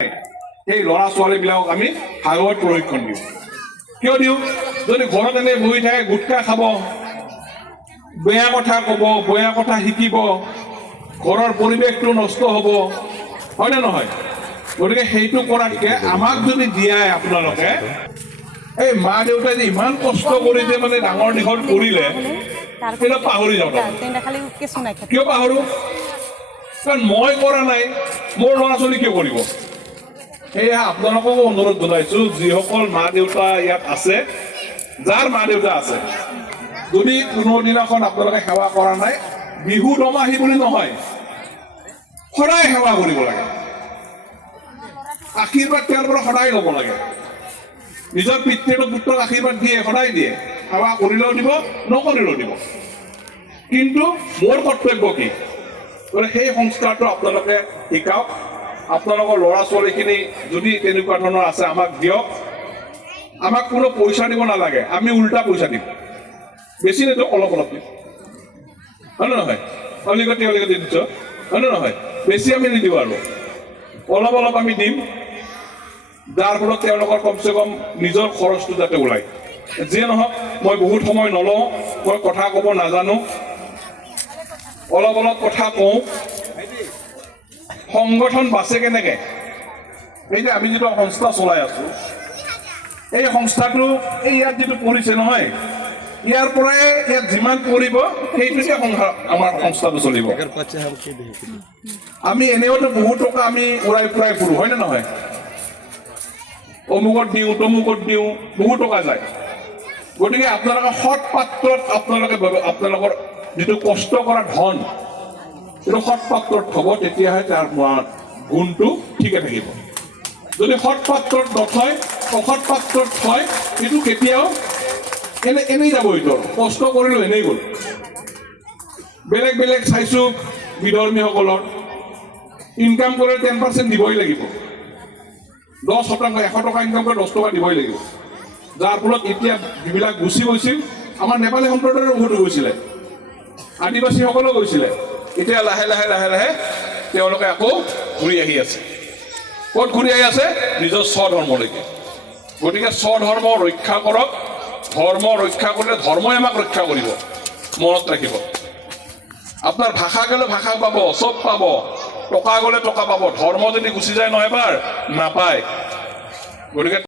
এই ল'ৰা ছোৱালীবিলাকক আমি ভাগৱত প্ৰশিক্ষণ দিওঁ। কিয় দিওঁ? যদি ঘৰত এনে বহি থাকে গুটখা খাব, বেয়া কথা ক'ব, বেয়া কথা শিকিব, ঘৰৰ পৰিৱেশটো নষ্ট হ'ব, হয়নে নহয়? গতিকে সেইটো কৰাতকৈ আমাক যদি দিয়াই আপোনালোকে, এই মা দেউতাই যে ইমান কষ্ট কৰি যে মানে ডাঙৰ দীঘল কৰিলে সেইটো পাহৰি যাব। কিয় পাহৰোঁ? কাৰণ মই কৰা নাই, মোৰ ল'ৰা ছোৱালী কিয় কৰিব? সেয়া আপোনালোককো অনুৰোধ জনাইছোঁ, যিসকল মা দেউতা ইয়াত আছে, যাৰ মা দেউতা আছে, যদি কোনো দিনাখন আপোনালোকে সেৱা কৰা নাই, বিহু দমাহী বুলি নহয়, সদায় সেৱা কৰিব লাগে। আশীৰ্বাদ তেওঁৰ পৰা সদায় ল'ব লাগে। নিজৰ পিতৃ পুত্ৰক আশীৰ্বাদ দিয়ে, সদায় দিয়ে, সেৱা কৰিলেও দিব, নকৰিলেও দিব। কিন্তু মোৰ কৰ্তব্য কি? সেই সংস্কাৰটো আপোনালোকে শিকাওক। আপোনালোকৰ ল'ৰা ছোৱালীখিনি যদি তেনেকুৱা ধৰণৰ আছে আমাক দিয়ক। আমাক কোনো পইচা দিব নালাগে, আমি উল্টা পইচা দিম। বেছি নিদিওঁ, অলপ অলপ দিম, হয় নে নহয়? অলিগতি দিছ, হয় নে নহয়? বেছি আমি নিদিওঁ আৰু অলপ অলপ আমি দিম, যাৰ ফলত তেওঁলোকৰ কমচে কম নিজৰ খৰচটো যাতে ওলায়। যিয়ে নহওক, মই বহুত সময় নলওঁ, মই কথা ক'ব নাজানো, অলপ অলপ কথা কওঁ। সংগঠন বাচে কেনেকৈ? এই যে আমি যিটো সংস্থা চলাই আছোঁ, এই সংস্থাটো এই ইয়াত যিটো পৰিছে নহয়, ইয়াৰ পৰাই ইয়াত যিমান পৰিব সেইটোকে আমাৰ সংস্থাটো চলিব। আমি এনেওতো বহুত টকা আমি উৰাই ফুৰাই ফুৰোঁ, হয়নে নহয়? অমুকত দিওঁ, তমুকত দিওঁ, বহুত টকা যায়। গতিকে আপোনালোকে সৎ পাত্ৰত আপোনালোকৰ যিটো কষ্ট কৰা ধন, সেইটো সৎ পাত্ৰত থ'ব, তেতিয়াহে তাৰ গুণটো ঠিকে থাকিব। যদি সৎ পাত্ৰত নথয়, অসৎ পাত্ৰত থয়, সেইটো কেতিয়াও এনেই যাব। এইটো কষ্ট কৰিলোঁ এনেই গ'ল। বেলেগ বেলেগ চাইছোঁ বিধৰ্মীসকলৰ ইনকাম কৰিলে 10% দিবই লাগিব। 10%, 100 টকা ইনকাম কৰি 10 টকা দিবই লাগিব। যাৰ ফলত এতিয়া যিবিলাক গুচি গৈছিল, আমাৰ নেপালী সম্প্ৰদায়ৰ বহুতো গৈছিলে, আদিবাসীসকলেও গৈছিলে, এতিয়া লাহে লাহে লাহে লাহে তেওঁলোকে আকৌ ঘূৰি আহি আছে। ক'ত ঘূৰি আহি আছে? নিজৰ স্বধৰ্মলৈকে। গতিকে স্বধৰ্ম ৰক্ষা কৰক। ধৰ্ম ৰক্ষা কৰিলে ধৰ্মই আমাক ৰক্ষা কৰিব। মনত ৰাখিব, আপোনাৰ ভাষা গ'লে ভাষা পাব, চব পাব, টকা গ'লে টকা পাব, ধৰ্ম যদি গুচি যায় নহয় এবাৰ নাপায়। গতিকে